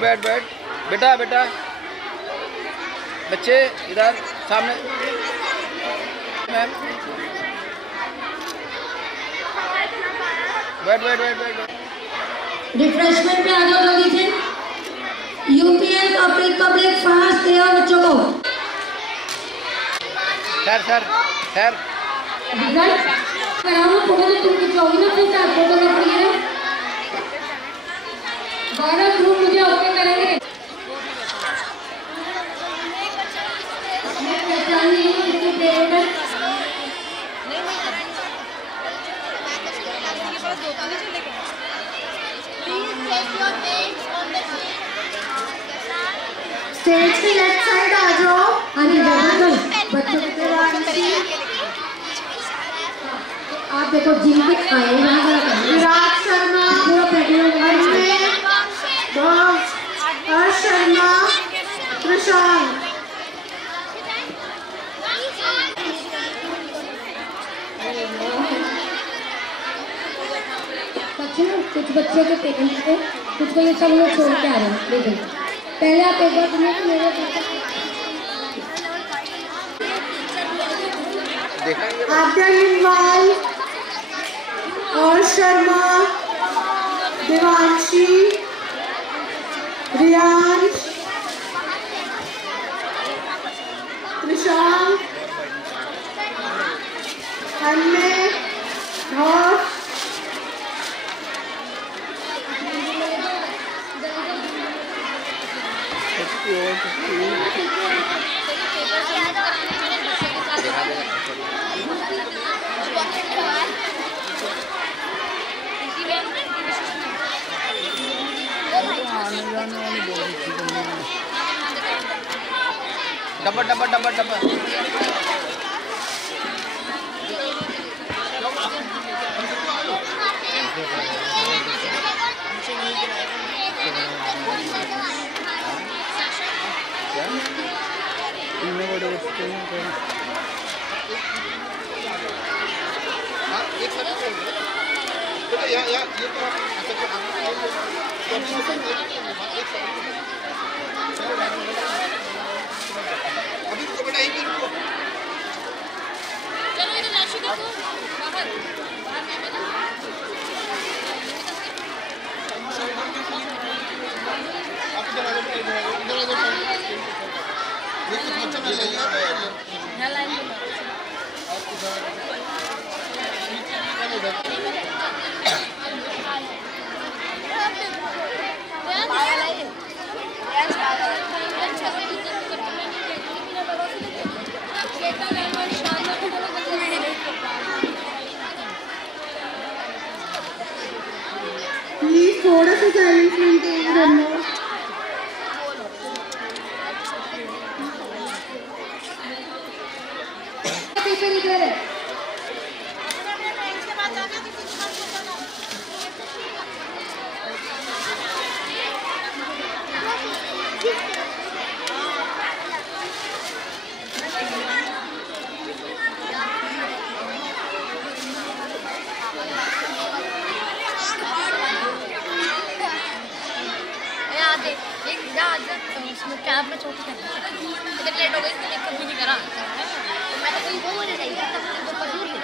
बैठ बेटा बच्चे इधर सामने मैम बैठ रिफ्रेशमेंट पे आ जाओ जल्दी से। यूपीएल पब्लिक फास्ट तैयार बच्चों को। सर कराओ फोटो तो तुम खिंचवाओगी ना अपने साथ फोटोग्राफर ये 12 ग्रुप मुझे ओके करेंगे। स्टेज की लेफ्ट साइड आ जाओ। बच्चों आप देखो जिम पे आए विराट शर्मा, हर्ष शर्मा, प्रशांत। कुछ बच्चों के पेरेंट्स को कुछ को ये सब लोग छोड़ के आ रहे हैं। देखो पहले आप एक बार सुनिए कि मेरे आद्या लिंगवाल और शर्मा, देवांशी, रियांश, त्रिशांत, अन्य और डब्बा अभी तो बेटा एक चलो इधर लाशु को बाहर प्लीज थोड़ा सा साइलेंस मेंटेन करना। पेपर इधर है। कैब में चोटी कर इधर लेट हो गई इसने कभी नहीं करा तो मैं तो कोई वो होने नहीं था तो पसूर थी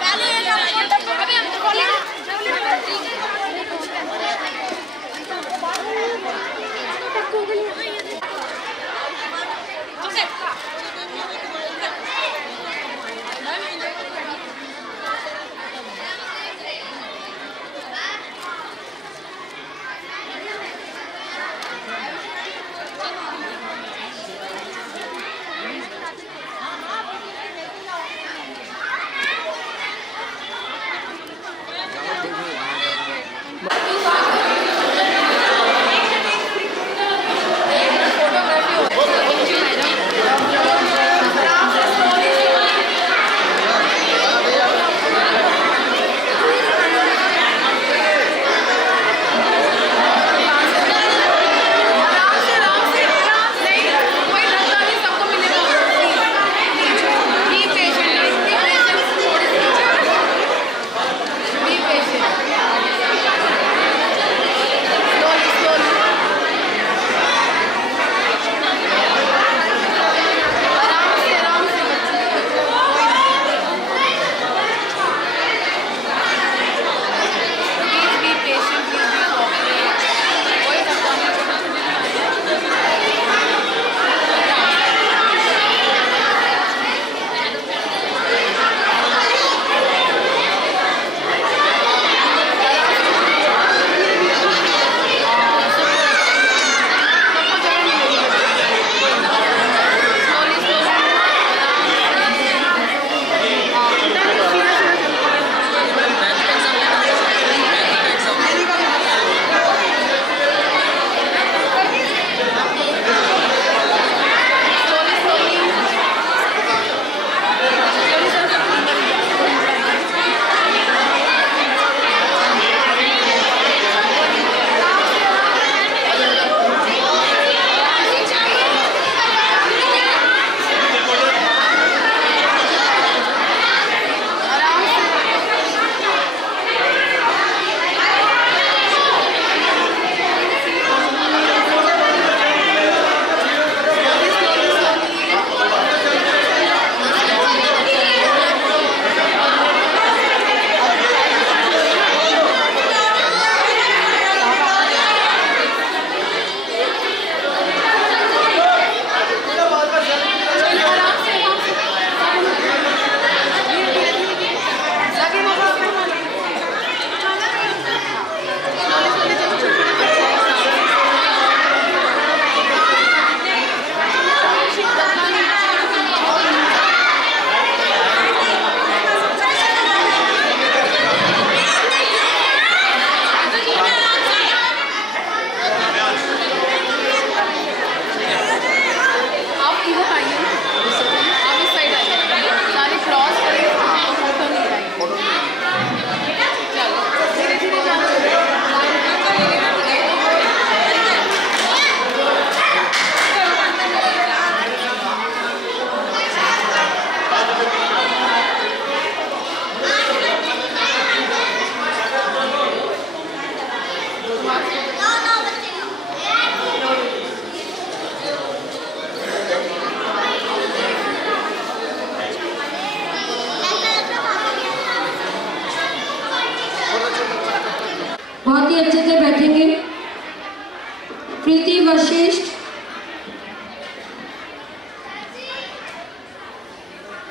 पहले ये अभी हम तो बोले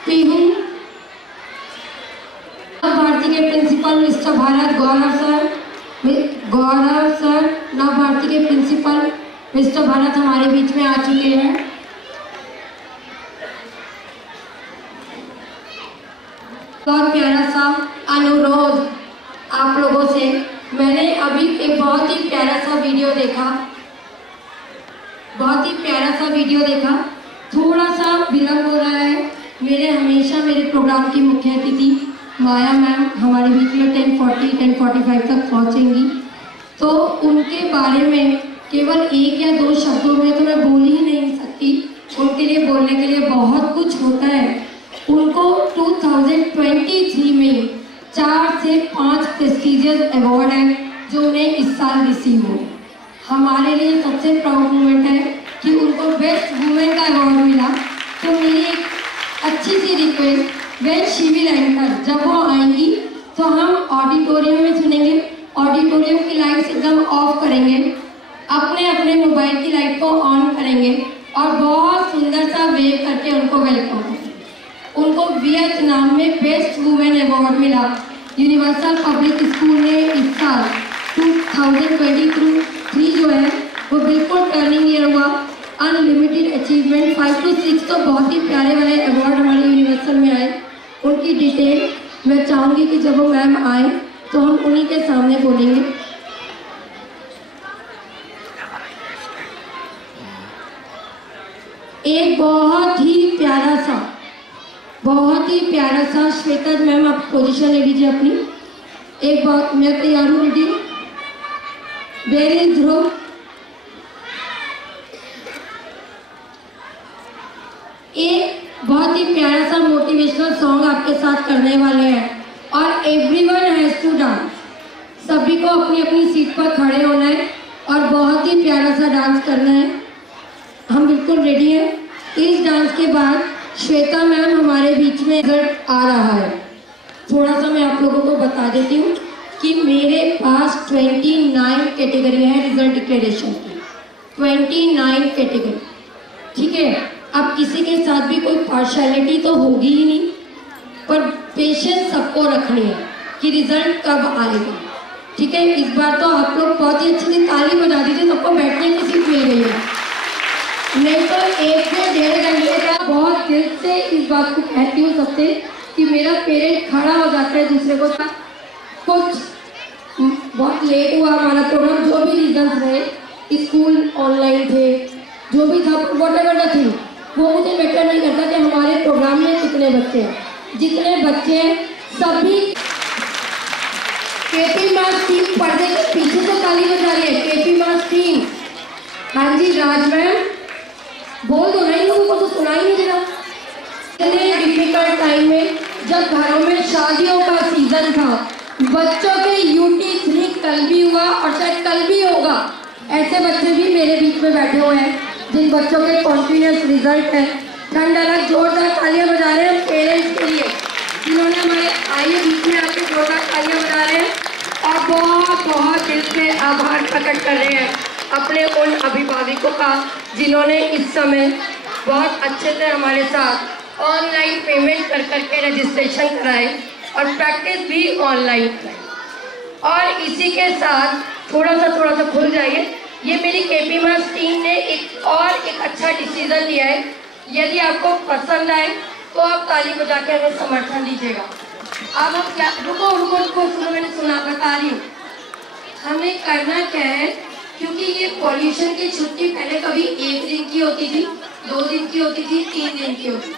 करती हूँ भारती के प्रिंसिपल मिस्टर भारत गौरव सर, नव भारती के प्रिंसिपल मिस्टर भारत हमारे बीच में आ चुके हैं। बहुत प्यारा सा अनुरोध आप लोगों से, मैंने अभी एक बहुत ही प्यारा सा वीडियो देखा, थोड़ा सा विलम्ब हो रहा है। मेरे प्रोग्राम की मुख्य अतिथि माया मैम हमारे बीच में 10:45 तक पहुंचेंगी, तो उनके बारे में केवल एक या दो शब्दों में तो मैं बोल ही नहीं सकती, उनके लिए बोलने के लिए बहुत कुछ होता है। उनको 2023 में 4 से 5 प्रेस्टिजियस अवार्ड हैं जो उन्हें इस साल रिसीव हुए। हमारे लिए सबसे प्राउड मोमेंट है कि उनको बेस्ट वुमेन का अवार्ड मिला। तो मेरी एक अच्छी सी request, when she will enter, जब वो आएंगी तो हम ऑडिटोरियम में सुनेंगे, ऑडिटोरियम की लाइट्स एकदम ऑफ करेंगे, अपने अपने मोबाइल की लाइट को ऑन करेंगे और बहुत सुंदर सा वेव करके उनको वेलकम करेंगे। उनको वियतनाम में बेस्ट वुमेन अवार्ड मिला। यूनिवर्सल पब्लिक स्कूल ने इस साल 2023 जो है वो बिल्कुल टर्निंग ईयर हुआ। अनलिमिटेड अचीवमेंट 5 to 6 तो बहुत ही प्यारे वाले अवार्ड हमारे यूनिवर्सल में आए। उनकी डिटेल मैं चाहूँगी कि जब वो मैम आए तो हम उन्हीं के सामने बोलेंगे। एक बहुत ही प्यारा सा श्वेता मैम आप पोजीशन ले लीजिए अपनी। एक बात, मैं तैयार हूँ, रेडी, वेरी ध्रुव। एक बहुत ही प्यारा सा मोटिवेशनल सॉन्ग आपके साथ करने वाले हैं और एवरीवन हैज टू डांस। सभी को अपनी अपनी सीट पर खड़े होना है और बहुत ही प्यारा सा डांस करना है। हम बिल्कुल रेडी हैं। इस डांस के बाद श्वेता मैम हमारे बीच में रिजल्ट आ रहा है। थोड़ा सा मैं आप लोगों को बता देती हूँ कि मेरे पास 29 कैटेगरी है रिजल्ट डिक्लेरेशन की, 29 कैटेगरी, ठीक है। अब किसी के साथ भी कोई पार्शलिटी तो होगी ही नहीं, पर पेशेंस सबको रखनी है कि रिजल्ट कब आएगा, ठीक है। इस बार तो आप लोग बहुत ही अच्छी सी ताली बजा दीजिए, सबको बैठने की सीट मिल गई है। नहीं तो 1 से 1.5 घंटे का बहुत दिल से इस बात को कहती हूँ सबसे कि मेरा पेरेंट खड़ा हो जाता है दूसरे को। कुछ बहुत लेट हुआ हमारा प्रोग्राम, जो भी रीजन रहे, स्कूल ऑनलाइन थे, जो भी था, वॉटेवर थी, वो मुझे मैटर नहीं करता कि हमारे प्रोग्राम में कितने बच्चे हैं। जितने बच्चे हैं सभी केपी मार्क्स टीम पर्दे के पीछे तो ताली बजा रही है। केपी मार्क्स टीम, हाँ जी राज मैम बोल दो, नहीं लोगों को तो सुनाई नहीं दे रहा। इतने डिफिकल्ट टाइम में जब घरों में शादियों का सीजन था, बच्चों के UT3 कल भी हुआ और शायद कल भी होगा, ऐसे बच्चे भी मेरे बीच में बैठे हुए हैं जिन बच्चों के कॉन्टिन्यूस रिजल्ट है। ठंड अलग जोरदार तालियां बजा रहे हैं पेरेंट्स के लिए जिन्होंने हमारे आइए बीच में आके जोरदार तालियां बजा रहे हैं और बहुत बहुत दिल से आभार प्रकट कर रहे हैं अपने उन अभिभावकों का जिन्होंने इस समय बहुत अच्छे से हमारे साथ ऑनलाइन पेमेंट कर करके रजिस्ट्रेशन कराए और प्रैक्टिस भी ऑनलाइन कराई। और इसी के साथ थोड़ा सा खुल जाइए, ये मेरी केपी मार्क्स टीम ने एक अच्छा डिसीजन लिया है। यदि आपको पसंद आए तो आप ताली बजा के हमें समर्थन दीजिएगा। अब हम क्या, रुको सुनो, मैंने सुना, बता रही हूँ हमें करना क्या है। क्योंकि ये पॉल्यूशन की छुट्टी पहले कभी 1 दिन की होती थी, 2 दिन की होती थी, 3 दिन की होती थी,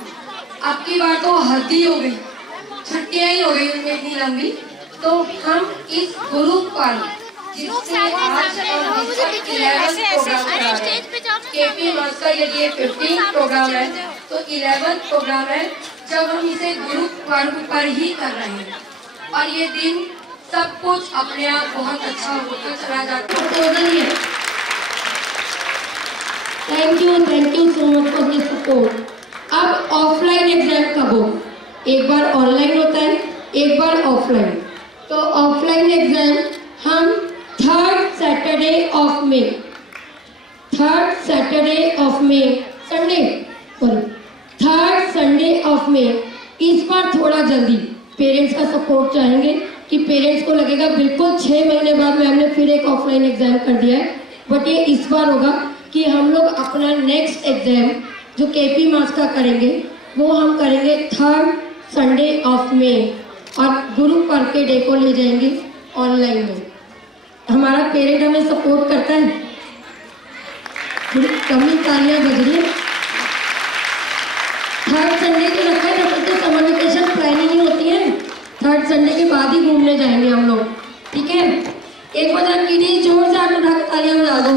अब की बार तो हद ही हो गई, छुट्टियाँ ही हो गई उनमें इतनी लंबी। तो हम इस ग्रुप पर केपी मार्क्स का यदि ये 15 प्रोग्राम है तो 11 प्रोग्राम है जब हम इसे ग्रुप वर्क पर ही कर रहे हैं और ये दिन सब कुछ अपने आप बहुत अच्छा होता चला जाता है। Thank you so much for this support. अब ऑफलाइन एग्जाम कब हो, एक बार ऑनलाइन होता है, एक बार ऑफलाइन। तो ऑफलाइन एग्जाम हम 3rd Saturday of May, 3rd Saturday of May, Sunday, sorry, 3rd Sunday of May इस बार थोड़ा जल्दी पेरेंट्स का सपोर्ट चाहेंगे कि पेरेंट्स को लगेगा बिल्कुल 6 महीने बाद मैम ने फिर एक ऑफलाइन एग्जाम कर दिया है, बट ये इस बार होगा कि हम लोग अपना नेक्स्ट एग्जाम जो केपी मास का करेंगे वो हम करेंगे 3rd संडे ऑफ मे और गुरु पर्व के डे को ले जाएंगे ऑनलाइन में। हमारा पेरेंट हमें सपोर्ट करता है, थोड़ी कमी तालियां बज रही है। 3rd संडे के रखा है, जब तक समर वेकेशन प्लानिंग ही होती है, 3rd संडे के बाद ही घूमने जाएंगे हम लोग, ठीक है। एक बार कीजिए, जोर से हाथ उठा के तालियां बजा दो।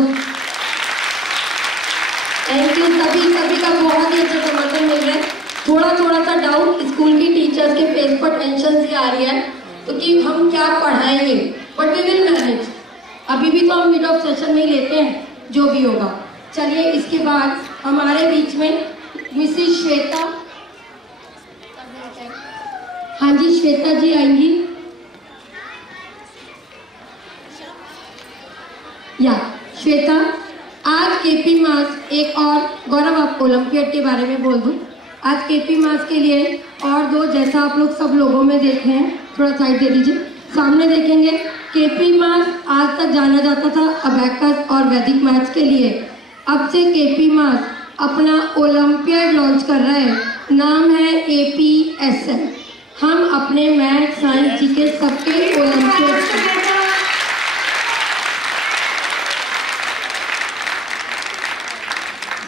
थैंक यू, सभी का बहुत ही अच्छा समर्थन मिल रहा है। थोड़ा सा डाउट स्कूल की टीचर्स के फेस पर टेंशन सी आ रही है तो कि हम क्या पढ़ाएंगे, बट वी विल मैनेज। अभी भी तो हम मिड ऑफ सेशन में ही लेते हैं, जो भी होगा। चलिए, इसके बाद हमारे बीच में मिसेस श्वेता, हाँ जी श्वेता जी आएंगी। या श्वेता, आज केपी मास एक और, गौरव आप ओलंपियाड के बारे में बोल दूं। आज केपी मास के लिए और दो, जैसा आप लोग सब लोगों में देखे हैं, थोड़ा साइड दे दीजिए, सामने देखेंगे। केपी मास आज तक जाना जाता था अबैकस और वैदिक मैथ्स के लिए, अब से केपी मास अपना ओलंपियाड लॉन्च कर रहा है, नाम है APSM। हम अपने मैथ साइंस जी के सबके ओलंपियाड,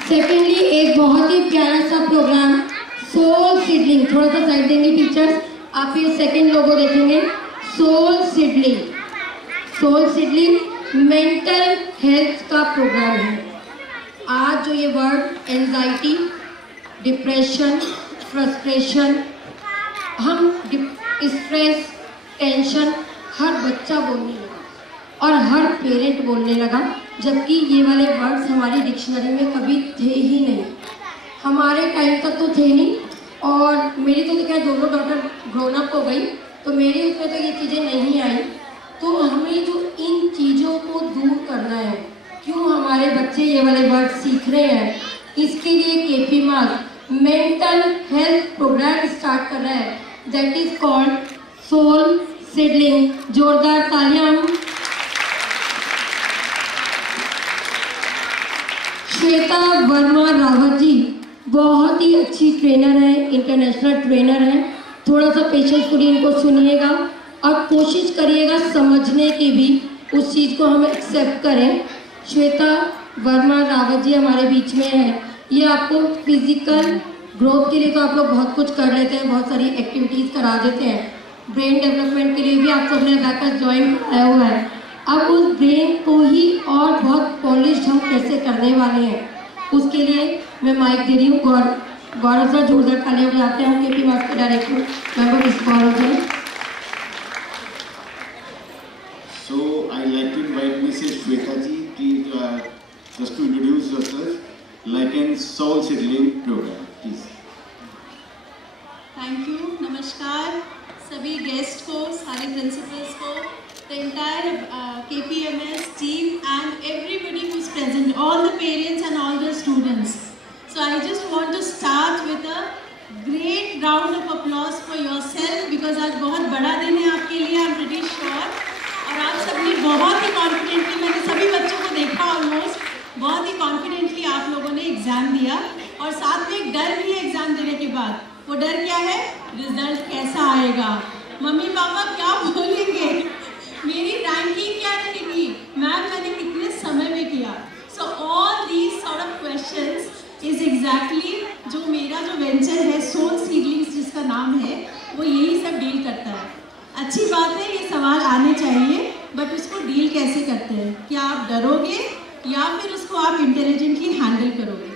सेकेंडली एक बहुत ही प्यारा सा प्रोग्राम सोल सीडलिंग, थोड़ा सा साइड देंगे टीचर्स, आप ये सेकेंड लोगो देखेंगे। सोल सीडलिंग मेंटल हेल्थ का प्रोग्राम है। आज जो ये वर्ड एंजाइटी, डिप्रेशन, फ्रस्ट्रेशन, हम स्ट्रेस, टेंशन, हर बच्चा बोलने लगा और हर पेरेंट बोलने लगा, जबकि ये वाले वर्ड्स हमारी डिक्शनरी में कभी थे ही नहीं। हमारे टाइम तक तो थे नहीं, और मेरी तो क्या दोनों डॉटर ग्रोन अप हो गई, तो मेरे उसमें तो ये चीज़ें नहीं आई। तो हमें जो इन चीज़ों को दूर करना है, क्यों हमारे बच्चे ये वाले वर्ड सीख रहे हैं, इसके लिए KP mass mental health programme start कर रहा है, that is called soul seedling. जोरदार तालियां। श्वेता वर्मा रावत जी बहुत ही अच्छी ट्रेनर है, इंटरनेशनल ट्रेनर है। थोड़ा सा पेशेंस पूरी इनको सुनिएगा और कोशिश करिएगा समझने की भी, उस चीज़ को हम एक्सेप्ट करें। श्वेता वर्मा रावत जी हमारे बीच में है। ये आपको फिजिकल ग्रोथ के लिए तो आप लोग बहुत कुछ कर लेते हैं, बहुत सारी एक्टिविटीज़ करा देते हैं। ब्रेन डेवलपमेंट के लिए भी आप सबने बैकअप ज्वाइन कराया हुआ है। अब उस ब्रेन को ही और बहुत पॉलिश्ड हम कैसे करने वाले हैं, उसके लिए मैं माइक दे रही हूँ गौरव सर। जोरदार तालियां बजाते हैं केपी मास के director member miss Gaurav sir. So I like to invite Mrs. Shweta ji just to introduce yourself, like in Soul Seedling program, please. Thank you, नमस्कार सभी गेस्ट को, सारे प्रिंसिपल्स को, the entire KPMS team and everybody who is present, all the parents and all the students. So I just want to start with a great round of applause for yourself because आज बहुत बड़ा दिन है आपके लिए, I'm pretty sure. और आप सबने बहुत ही कॉन्फिडेंटली, मैंने सभी बच्चों को देखा ऑलमोस्ट, बहुत ही कॉन्फिडेंटली आप लोगों ने एग्ज़ाम दिया, और साथ में एक डर भी है एग्ज़ाम देने के बाद। वो डर क्या है? रिजल्ट कैसा आएगा, मम्मी पापा क्या बोलेंगे, मेरी रैंकिंग क्या रहेगी, मैम मैंने कितने समय में किया। So all these sort of questions is exactly जो मेरा जो वेंचर है सोल सीडलिंग्स जिसका नाम है, वो यही सब डील करता है। अच्छी बात है, ये सवाल आने चाहिए, बट उसको डील कैसे करते हैं? क्या आप डरोगे या फिर उसको आप इंटेलिजेंटली हैंडल करोगे?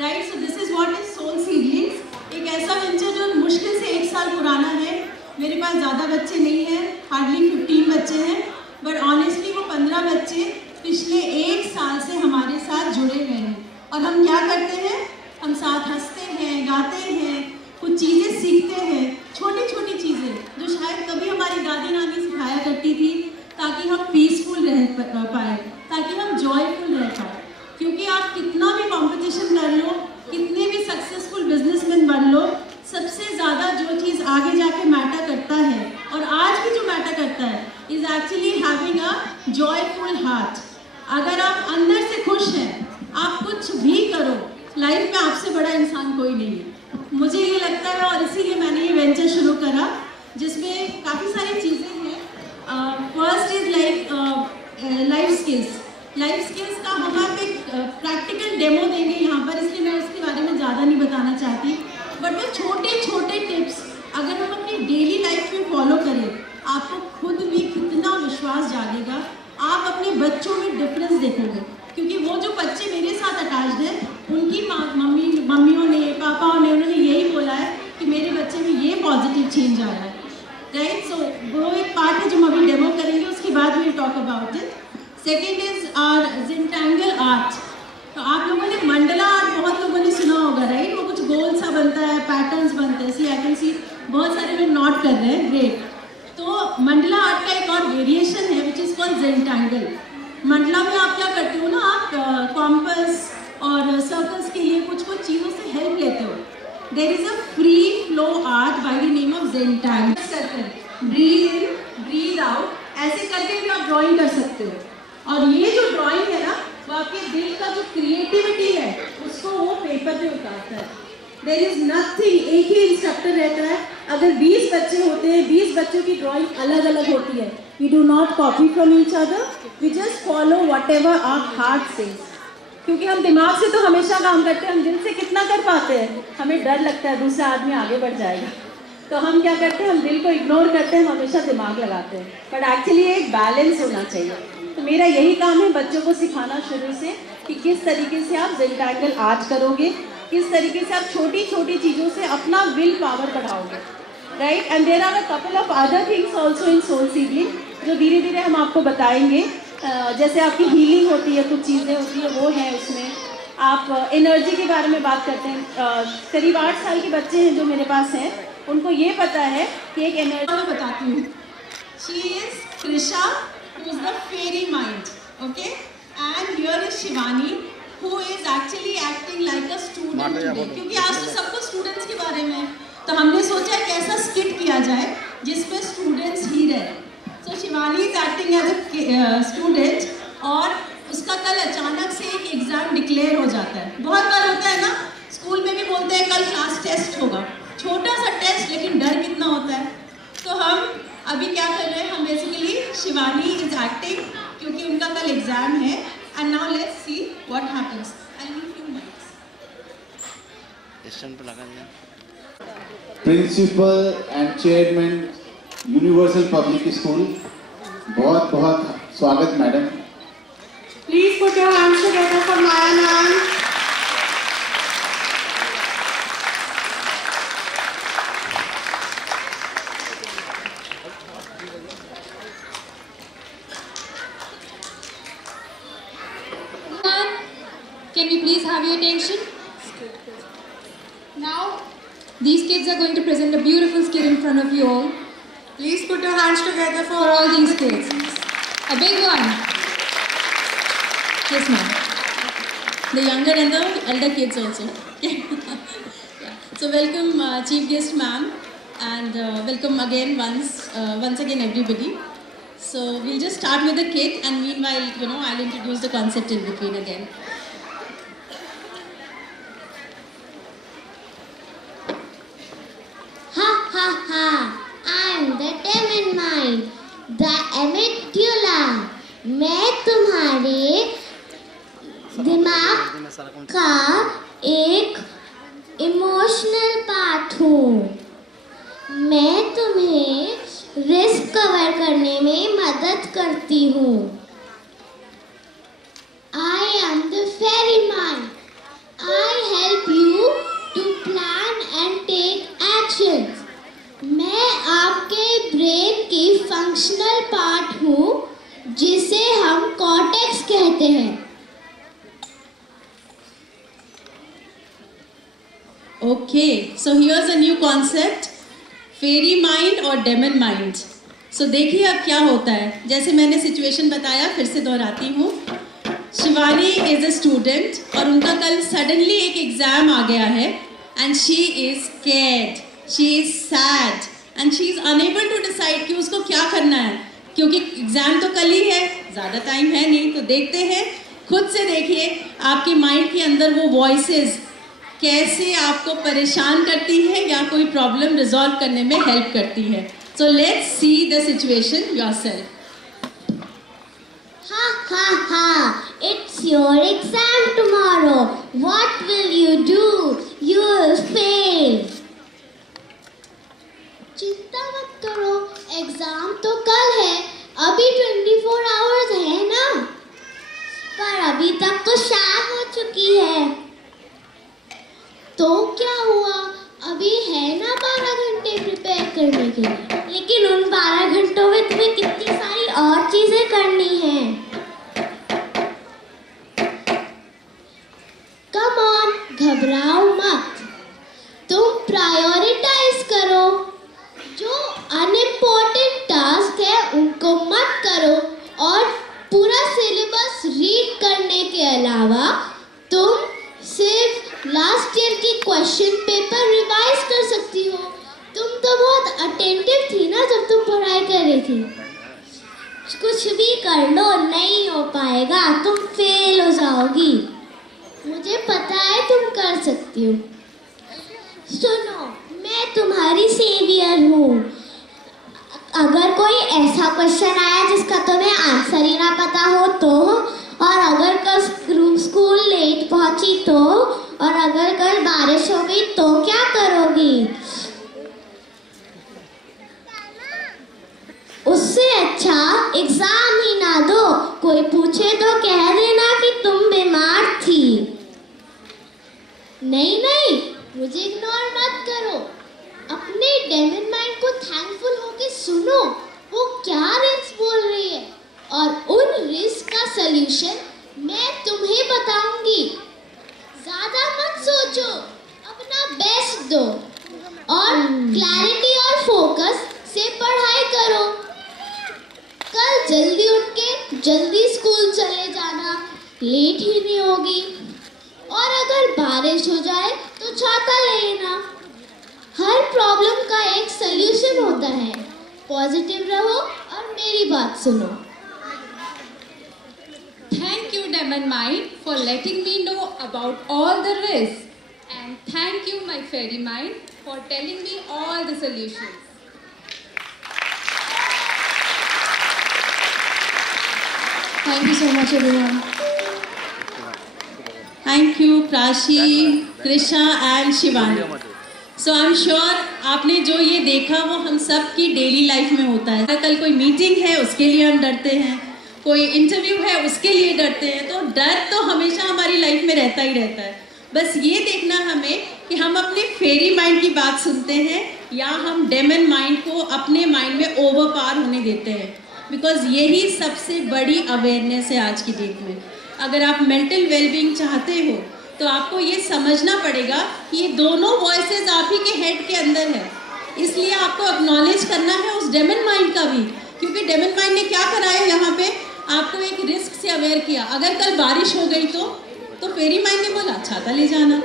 Right, so this is what is soul seedlings. एक ऐसा वेंचर जो मुश्किल से 1 साल पुराना है। मेरे पास ज़्यादा बच्चे नहीं हैं, हार्डली 15 बच्चे हैं, बट ऑनेस्टली वो 15 बच्चे पिछले 1 साल से हमारे साथ जुड़े हुए हैं। और हम क्या करते हैं? हम साथ हंसते हैं, गाते हैं, कुछ चीज़ें सीखते हैं, छोटी छोटी चीज़ें जो शायद कभी हमारी दादी नानी सिखाया करती थी, ताकि हम पीसफुल रह पाए, ताकि हम जॉयफुल रह पाए। क्योंकि आप कितना भी कंपटीशन कर लो, कितने भी सक्सेसफुल बिजनेसमैन बन लो, सबसे ज़्यादा जो चीज़ कोई नहीं है। मुझे ये लगता है और इसीलिए मैंने ये वेंचर शुरू करा जिसमें काफ़ी सारी चीज़ें हैं। फर्स्ट इज लाइफ स्किल्स का हम आप एक प्रैक्टिकल डेमो देंगे यहाँ पर, इसलिए मैं उसके बारे में ज़्यादा नहीं बताना चाहती। बट वो छोटे छोटे टिप्स अगर हम अपनी डेली लाइफ में फॉलो करें, आपको खुद भी कितना विश्वास जागेगा, आप अपने बच्चों में डिफरेंस देखोगे। क्योंकि वो जो बच्चे मेरे साथ अटैच्ड हैं, उनकी मम्मियों ने, पापाओं ने, उन्होंने यही बोला है कि मेरे बच्चे में ये पॉजिटिव चेंज आया है, राइट। सो वो एक पार्ट है जो हम अभी डेमो करेंगे, उसके बाद will talk about it. Second is our Zentangle art. तो आप लोगों ने मंडला आर्ट बहुत लोगों ने सुना होगा, राइट। वो कुछ गोल सा बनता है, पैटर्न्स बनते हैं। सी आई कैन सी बहुत सारे लोग नोट कर रहे हैं, ग्रेट। तो मंडला आर्ट का एक और वेरिएशन है विच इज़ कॉल्ड ज़ेंटैंगल। मंडला में आप क्या करते हो ना, आप कॉम्पस और सर्कल्स के लिए कुछ कुछ चीज़ों से हेल्प लेते हो। There is a free flow art by the name of Zentangle. Breathe in, breathe out, ऐसे करके भी आप ड्राइंग कर सकते हो। और ये जो ड्राइंग है ना, वो आपके दिल का जो क्रिएटिविटी है उसको वो पेपर पे उतारता है। देयर इज नथिंग, एक ही इंस्ट्रक्टर रहता है। अगर 20 बच्चे होते हैं, 20 बच्चों की ड्राइंग अलग अलग होती है। We do not copy from each other, we just follow whatever our heart says. क्योंकि हम दिमाग से तो हमेशा काम करते हैं, हम दिल से कितना कर पाते हैं। हमें डर लगता है दूसरा आदमी आगे बढ़ जाएगा, तो हम क्या करते हैं, हम दिल को इग्नोर करते हैं, हम हमेशा दिमाग लगाते हैं। बट एक्चुअली एक बैलेंस होना चाहिए। तो मेरा यही काम है बच्चों को सिखाना शुरू से कि किस तरीके से आप ज़ेंटैंगल आर्ट करोगे, किस तरीके से आप छोटी छोटी चीज़ों से अपना विल पावर बढ़ाओगे, right. And there are a couple of other things also in soul seedling, जो धीरे धीरे हम आपको बताएंगे। जैसे आपकी हीलिंग होती है, कुछ चीज़ें होती है, वो है उसमें। आप एनर्जी के बारे में बात करते हैं। करीब 8 साल के बच्चे हैं जो मेरे पास हैं, उनको ये पता है कि एक एनर्जी। मैं बताती हूँ, she is Krisha, who is the fairy mind, okay, and here is Shivani who is actually acting like a student today। क्योंकि आज तो सबको स्टूडेंट्स के बारे में, तो हमने सोचा एक ऐसा स्किट किया जाए जिसमें स्टूडेंट्स ही रहे। So Shivani is acting as a student, और उसका कल अचानक से एक एग्ज़ाम डिक्लेयर हो जाता है। बहुत बार होता है ना, स्कूल में भी बोलते हैं कल क्लास टेस्ट होगा, छोटा सा टेस्ट, लेकिन डर कितना होता है। तो हम अभी क्या कर रहे हैं, हम बेसिकली शिवानी इज एक्टिंग क्योंकि उनका कल एग्जाम है। And now let's see what happens. I need few minutes. Stand पे लगा दिया। Principal and chairman universal public school, बहुत बहुत स्वागत madam. Please put your hands together for Maya ma'am. Can we please have your attention? Now, these kids are going to present a beautiful skit in front of you all. Please put your hands together For all these kids. A big one. Yes, ma'am. The younger and the elder kids also. Yeah. So welcome chief guest ma'am, and welcome again once again everybody. So we'll just start with the kit, and meanwhile, I'll introduce the concept in between again. Ha ha ha! I'm the timid mind, the amygdala. मैं तुम्हारे दिमाग का एक emotional part हूँ। मैं तुम्हें risk cover करने में मदद करती हूँ। I am the fairy mind. I help you to plan and take actions. मैं आपके ब्रेन की फंक्शनल पार्ट हूँ जिसे हम कॉर्टेक्स कहते हैं। Okay, so here's a new concept, fairy mind और demon mind. So देखिए अब क्या होता है। जैसे मैंने सिचुएशन बताया, फिर से दोहराती हूँ। शिवानी इज अ स्टूडेंट और उनका कल सडनली एक एग्जाम आ गया है, and she is scared, she is sad, and she is unable to decide कि उसको क्या करना है, क्योंकि एग्जाम तो कल ही है, ज़्यादा टाइम है नहीं। तो देखते हैं, खुद से देखिए आपके माइंड के अंदर वो वॉइसेस कैसे आपको परेशान करती है या कोई प्रॉब्लम रिजॉल्व करने में हेल्प करती है. So let's see the situation yourself. Ha ha ha! It's your exam tomorrow. What will you do? You will fail. चिंता मत करो, एग्जाम तो कल है. अभी 24 आवर्स है ना. पर अभी तक तो शाम हो चुकी है. तो क्या हुआ? अभी है ना 12 घंटे प्रिपेयर करने के लिए. लेकिन उन 12 घंटों में तुम्हें कितनी सारी और चीजें करनी हैं. कम ऑन, घबराओ मत. तुम प्रायोरिटाइज करो. जो अनइम्पोर्टेंट टास्क है उनको मत करो और पूरा सिलेबस रीड करने के अलावा तुम सिर्फ लास्ट ईयर की क्वेश्चन पेपर रिवाइज कर सकती हो. तुम तो बहुत अटेंटिव थी ना जब तुम पढ़ाई कर रही थी. कुछ भी कर लो, नहीं हो पाएगा, तुम फेल हो जाओगी. मुझे पता है तुम कर सकती हो. सुनो, मैं तुम्हारी सेवियर हूँ. अगर कोई ऐसा क्वेश्चन आया जिसका तुम्हें आंसर ही ना पता हो तो, और अगर कल स्कूल लेट पहुंची तो, और अगर कल बारिश हो गई तो क्या करोगी? उससे अच्छा एग्जाम ही ना दो. कोई पूछे तो कह देना कि तुम बीमार थी. नहीं, मुझे इग्नोर मत करो. अपने डेमन माइंड को थैंकफुल होके सुनो. वो क्या रिस्क बोल रही है और उन रिस्क का सलूशन मैं तुम्हें बताऊंगी. ज्यादा मत सोचो, अपना बेस्ट दो और क्लैरिटी और फोकस से पढ़ाई करो. कल जल्दी उठ के जल्दी स्कूल चले जाना. लेट ही नहीं होगी. और अगर बारिश हो जाए तो छाता ले लेना. हर प्रॉब्लम का एक सलूशन होता है. पॉजिटिव रहो और मेरी बात सुनो. Thank you, Demon Mind, for letting me know about all the risks. And thank you, my fairy mind, for telling me all the solutions. Thank you so much, everyone. Thank you, Prashi, Krisha and Shivani. So I'm sure आपने जो ये देखा वो हम सब की daily life में होता है. कल कोई मीटिंग है उसके लिए हम डरते हैं, कोई इंटरव्यू है उसके लिए डरते हैं. तो डर तो हमेशा हमारी लाइफ में रहता ही रहता है. बस ये देखना हमें कि हम अपने फेरी माइंड की बात सुनते हैं या हम डेमन माइंड को अपने माइंड में ओवर पावर होने देते हैं. बिकॉज यही सबसे बड़ी अवेयरनेस है आज की डेट में. अगर आप मेंटल वेलबींग चाहते हो तो आपको ये समझना पड़ेगा कि ये दोनों वॉइसेस आप ही के हेड के अंदर है. इसलिए आपको एक्नॉलेज करना है उस डेमन माइंड का भी. क्योंकि डेमन माइंड ने क्या करा है, यहाँ पे आपको एक रिस्क से अवेयर किया. अगर कल बारिश हो गई तो फेरी माइंड ने बोला छाता ले जाना.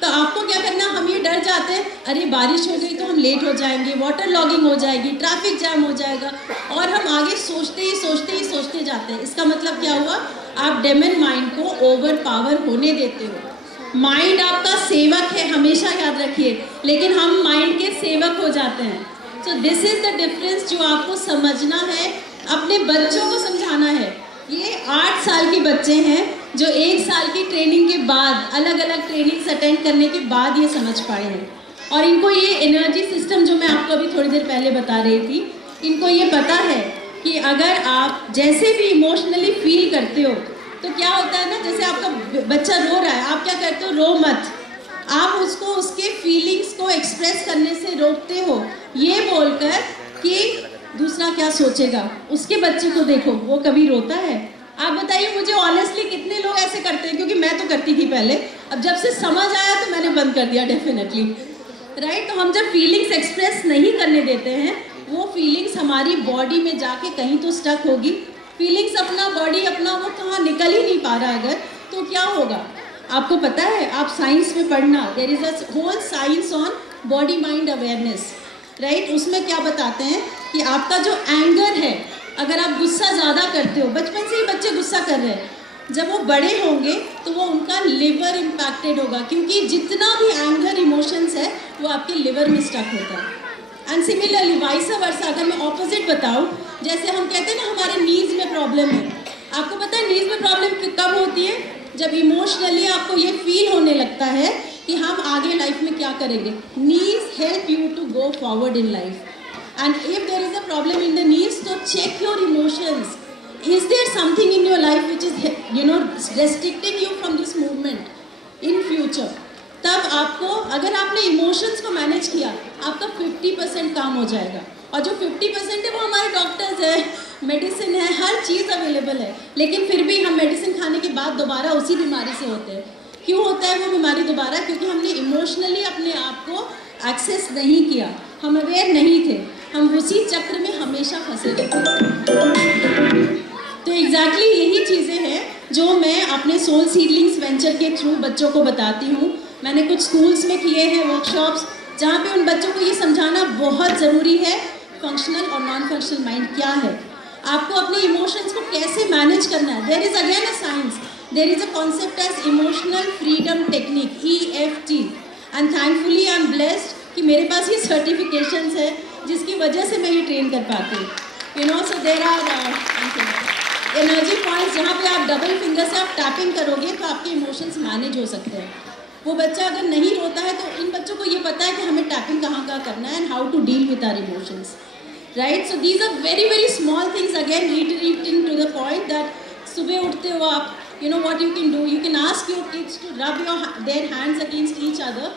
तो आपको क्या करना, हम ये डर जाते हैं अरे बारिश हो गई तो हम लेट हो जाएंगे, वाटर लॉगिंग हो जाएगी, ट्रैफिक जैम हो जाएगा, और हम आगे सोचते जाते हैं. इसका मतलब क्या हुआ, आप डेमन माइंड को ओवर पावर होने देते हो. माइंड आपका सेवक है, हमेशा याद रखिए, लेकिन हम माइंड के सेवक हो जाते हैं. So this is the difference जो आपको समझना है, अपने बच्चों को समझाना है. ये 8 साल के बच्चे हैं जो 1 साल की ट्रेनिंग के बाद, अलग अलग ट्रेनिंग्स अटेंड करने के बाद ये समझ पाए हैं. और इनको ये एनर्जी सिस्टम जो मैं आपको अभी थोड़ी देर पहले बता रही थी, इनको ये पता है कि अगर आप जैसे भी इमोशनली फील करते हो तो क्या होता है ना, जैसे आपका बच्चा रो रहा है, आप क्या करते हो, रो मत. आप उसको उसके फीलिंग्स को एक्सप्रेस करने से रोकते हो, ये बोलकर कि दूसरा क्या सोचेगा. उसके बच्चे को देखो, वो कभी रोता है? आप बताइए मुझे ऑनेस्टली, कितने लोग ऐसे करते हैं? क्योंकि मैं तो करती थी पहले, अब जब से समझ आया तो मैंने बंद कर दिया डेफिनेटली. राइट. तो हम जब फीलिंग्स एक्सप्रेस नहीं करने देते हैं, वो फीलिंग्स हमारी बॉडी में जाके कहीं तो स्टक होगी. फीलिंग्स अपना, बॉडी अपना, वो कहाँ निकल ही नहीं पा रहा अगर, तो क्या होगा आपको पता है? आप साइंस में पढ़ना, there is a whole science on body mind awareness. Right. उसमें क्या बताते हैं कि आपका जो एंगर है, अगर आप गुस्सा ज़्यादा करते हो, बचपन से ही बच्चे गुस्सा कर रहे हैं, जब वो बड़े होंगे तो वो उनका लिवर इम्पैक्टेड होगा, क्योंकि जितना भी एंगर इमोशंस है वो आपके लिवर में स्टक होता है। एंड सिमिलरली वाइस वर्सा, अगर मैं ऑपोजिट बताऊँ, जैसे हम कहते हैं ना हमारे नीज में प्रॉब्लम है, आपको पता है नीज में प्रॉब्लम कब होती है? जब इमोशनली आपको ये फील होने लगता है कि हम आगे लाइफ में क्या करेंगे। Knees help you to go forward in life, and if there is a problem in the knees, तो check your emotions. Is there something in your life which is, you know, restricting you from this movement in future? तब आपको, अगर आपने emotions को manage किया, आपका 50% काम हो जाएगा. और जो 50% है वो हमारे डॉक्टर्स है, मेडिसिन है, हर चीज़ अवेलेबल है. लेकिन फिर भी हम मेडिसिन खाने के बाद दोबारा उसी बीमारी से होते हैं. क्यों होता है वो बीमारी दोबारा? क्योंकि हमने इमोशनली अपने आप को एक्सेस नहीं किया, हम अवेयर नहीं थे, हम उसी चक्र में हमेशा फंसे रहते. तो एग्जैक्टली यही चीज़ें हैं जो मैं अपने सोल सीडलिंग्स वेंचर के थ्रू बच्चों को बताती हूँ. मैंने कुछ स्कूल्स में किए हैं वर्कशॉप्स, जहाँ पे उन बच्चों को ये समझाना बहुत ज़रूरी है फंक्शनल और नॉन फंक्शनल माइंड क्या है, आपको अपने इमोशंस को कैसे मैनेज करना है. There is again a science, there is a concept as emotional freedom technique, EFT. And thankfully I am blessed कि मेरे पास ये सर्टिफिकेशंस है जिसकी वजह से मैं ये ट्रेन कर पाती हूँ. You know, so there are energy points जहाँ पे आप डबल फिंगर से आप टैपिंग करोगे तो आपके इमोशंस मैनेज हो सकते हैं. वो बच्चा अगर नहीं रोता है तो इन बच्चों को ये पता है कि हमें टैपिंग कहाँ करना है and how to deal with our emotions, right. So these are very very small things, again reiterating to the point that सुबह उठते हो आप, you know what you can do, you can ask your kids to rub their hands against each other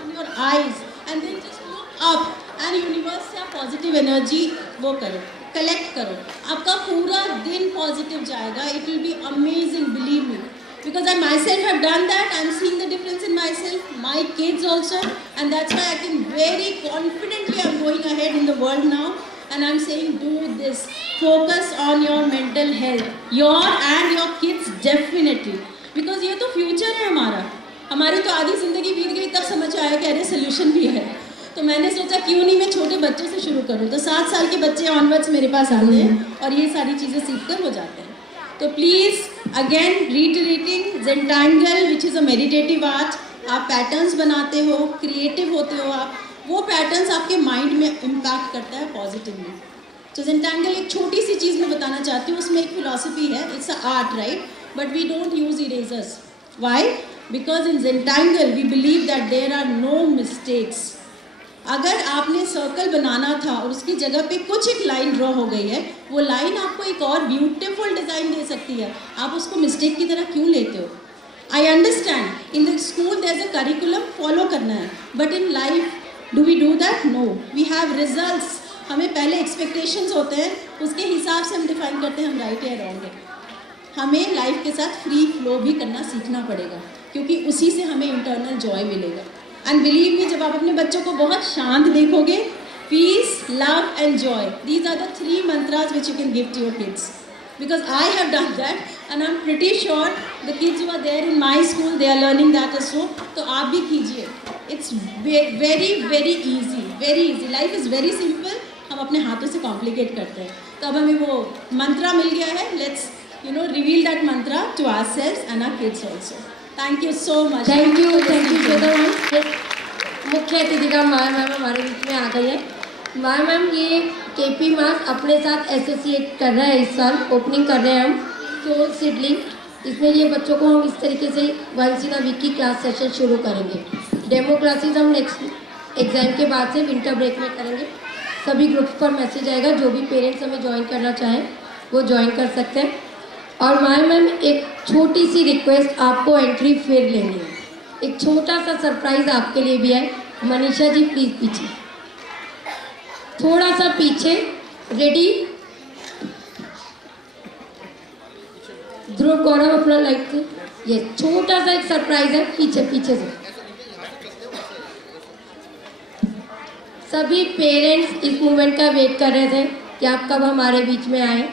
on your eyes and then just look up and universe से आप positive energy वो करो, collect करो. आपका पूरा दिन positive जाएगा. It will be amazing, believe me, because I my self have done that. I am seeing the difference in my self, my kids also, and that's why I can very confidently I am going ahead in the world now and I am saying do this, focus on your mental health, your and your kids definitely, because ये तो future है हमारा. हमारी तो आधी ज़िंदगी बीत गई तब समझ आया कि अरे सोल्यूशन भी है. तो मैंने सोचा क्यों नहीं मैं छोटे बच्चों से शुरू करूं. तो 7 साल के बच्चे ऑनवर्ड्स मेरे पास आते हैं और ये सारी चीज़ें सीख कर हो जाते हैं. तो please again reiterating Zentangle which is a meditative art. आप पैटर्न्स बनाते हो, क्रिएटिव होते हो आप, वो पैटर्न्स आपके माइंड में इम्पैक्ट करता है पॉजिटिवली. तो ज़ेंटांगल एक छोटी सी चीज़ मैं बताना चाहती हूँ, उसमें एक फिलॉसफी है. It's a art, right, but we don't use erasers. Why? Because in Zentangle we believe that there are no mistakes. अगर आपने सर्कल बनाना था और उसकी जगह पे कुछ एक लाइन ड्रॉ हो गई है, वो लाइन आपको एक और ब्यूटीफुल डिज़ाइन दे सकती है. आप उसको मिस्टेक की तरह क्यों लेते हो? I understand in the school there is a curriculum follow करना है, but in life do we do that? No, we have results. हमें पहले एक्सपेक्टेशंस होते हैं, उसके हिसाब से हम डिफाइन करते हैं हम राइट या रॉन्ग है. हमें लाइफ के साथ फ्री फ्लो भी करना सीखना पड़ेगा, क्योंकि उसी से हमें इंटरनल जॉय मिलेगा. एंड बिलीव मी, जब आप अपने बच्चों को बहुत शांत देखोगे, peace, love and joy, these are the 3 mantras which you can give to your kids. Because I have done that and I'm pretty sure the kids who are there in my school, they are learning that as well. तो आप भी कीजिए. It's very very easy, very easy. Life is very simple. हम अपने हाथों से complicate करते हैं. तो अब हमें वो मंत्रा मिल गया है. Let's reveal that mantra to ourselves and our kids also. Thank you so much. Thank you Shweta ma'am. मुख्य अतिथिका माया मैम हमारे बीच में आ गई है. माया मैम ये KP मार्क्स अपने साथ एसोसिएट कर रहे हैं, इस साल ओपनिंग कर रहे हैं हम सोल सीडलिंग. इसमें ये बच्चों को हम इस तरीके से वंस इन अ वीक की क्लास सेशन शुरू करेंगे. डेमो क्लासेस हम नेक्स्ट एग्जाम के बाद से विंटर ब्रेक में करेंगे. सभी ग्रुप्स पर मैसेज आएगा, जो भी पेरेंट्स हमें ज्वाइन करना चाहें वो ज्वाइन कर सकते हैं. और माया मैम एक छोटी सी रिक्वेस्ट, आपको एंट्री फिर लेनी है. एक छोटा सा सरप्राइज आपके लिए भी है. मनीषा जी प्लीज पीछे, थोड़ा सा पीछे. रेडी? ध्रुव गौरव अपना लाइक, ये छोटा सा एक सरप्राइज है. पीछे पीछे से सभी पेरेंट्स इस मोमेंट का वेट कर रहे थे कि आप कब हमारे बीच में आए.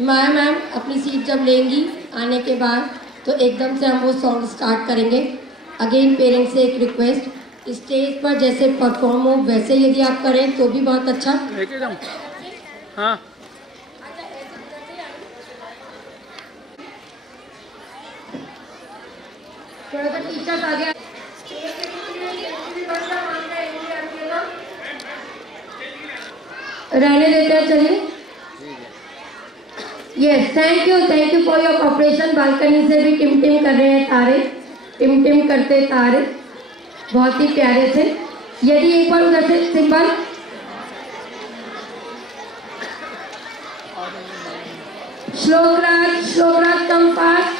माया मैम अपनी सीट जब लेंगी आने के बाद, तो एकदम से हम वो सॉन्ग स्टार्ट करेंगे. अगेन पेरेंट्स से एक रिक्वेस्ट, स्टेज पर जैसे परफॉर्म हो वैसे यदि आप करें तो भी बहुत अच्छा। एकदम हाँ। थोड़ा सा टीचर्स आ गया। रहने देते हैं, चलिए। Yes, thank you for your cooperation. Balcony से भी टिम कर रहे हैं तारे, टिम करते तारे, बहुत ही प्यारे थे। यदि एक बार उधर से symbol श्लोकराज come pass.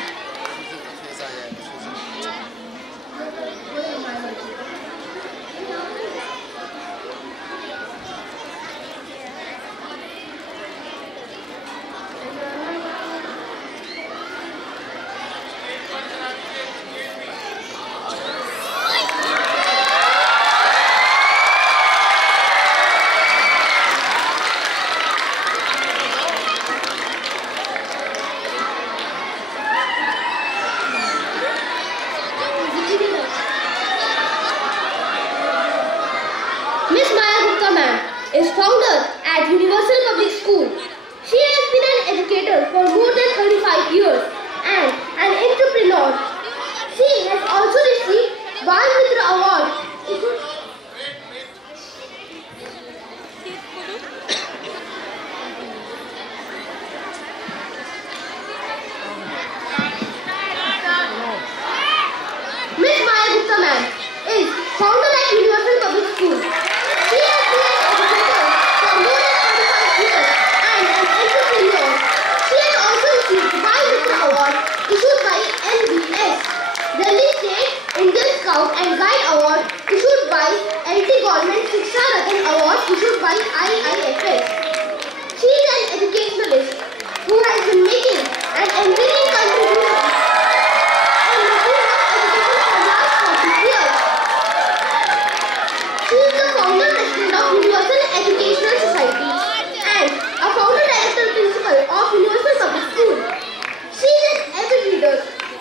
Miss Maya Gupta ma'am is founder at Universal Public School. She has been an educator for more than 35 years and an entrepreneur. She has also received Bal Mitra Award. Miss Maya Gupta ma'am is founder at Universal Public School. She has been an educator for more than 35 years and an entrepreneur. She has also received the Bal Mitra Award issued by NBS, Delhi State Indian Scout and Guide Award issued by LT Government Shiksha Ratan Award issued by IIFL. She is an educationalist who has been making an enduring contribution in the field of education for the last 40 years. She is the founder president of Universal Educational Society and a founder director principal of Universal Public School. She is an avid reader,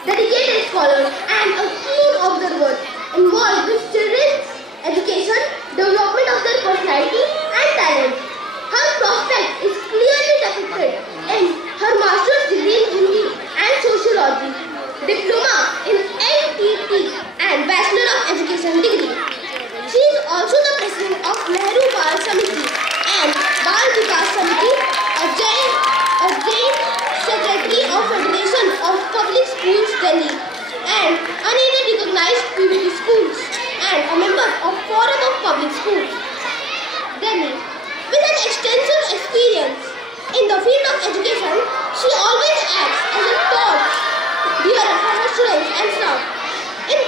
dedicated scholar and a keen observer involved with children's education, development of their personality and talent. Her prospect is clearly depicted in her master's degree in Hindi and sociology, diploma in NTT and Bachelor of Education degree. She is also the president of Nehru Bal Samiti and Bal Vikas Samiti, a joint secretary of Federation of Public Schools Delhi and unaided recognized PVT schools and a member of Forum of Public Schools Delhi. With an extensive experience in the field of education, she always acts as a thought leader for her students and staff. In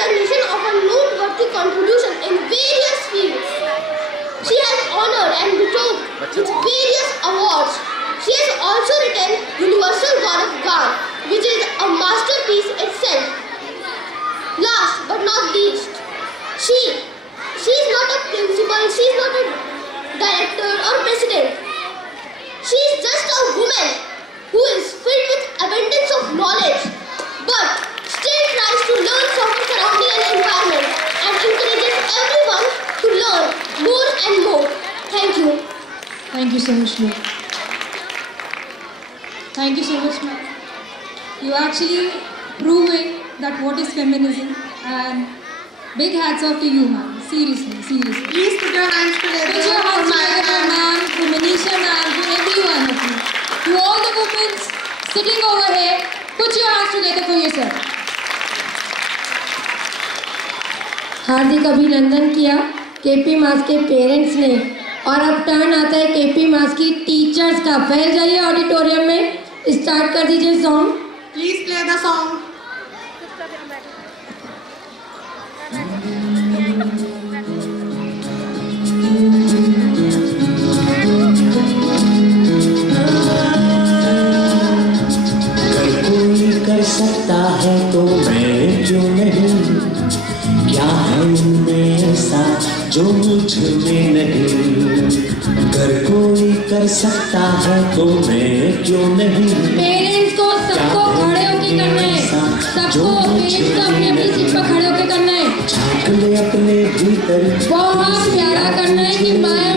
recognition of her noteworthy contribution in various fields, she has honored and bestowed with various awards. She has also written Universal Gaurav Gan, which is a masterpiece itself. Last but not least, she is not a principal, she is not a director or president. She is just a woman who is filled with abundance of knowledge, but still tries to learn from her surrounding and environment and encourages everyone to learn more and more. Thank you. Thank you so much, ma'am. Thank you so much, ma'am. You actually proving that what is feminism, and big hats off to you, ma'am. Seriously. Please put your hands together. Put your hands together, ma'am, to Manisha, ma'am, to everyone of you. To all the women sitting over here, put your hands together for yourself. हार्दिक अभिनंदन किया KP मास के parents ने, और अब turn आता है KP मास की teachers का। फैल जाइए ऑडिटोरियम में, स्टार्ट कर दीजिए song. Please play the song. अगर कोई कर सकता है तो मैं क्यों नहीं, क्या है उनमें ऐसा जो मुझ में नहीं। अगर कोई कर सकता है तो मैं क्यों नहीं, पेरेंट्स को सबको खड़े होकर करना है। सबको पेरेंट्स को अपनी अपनी सीट पर खड़े होकर करना है। झांक ले अपने भीतर, बहुत प्यारा करना है कि मैं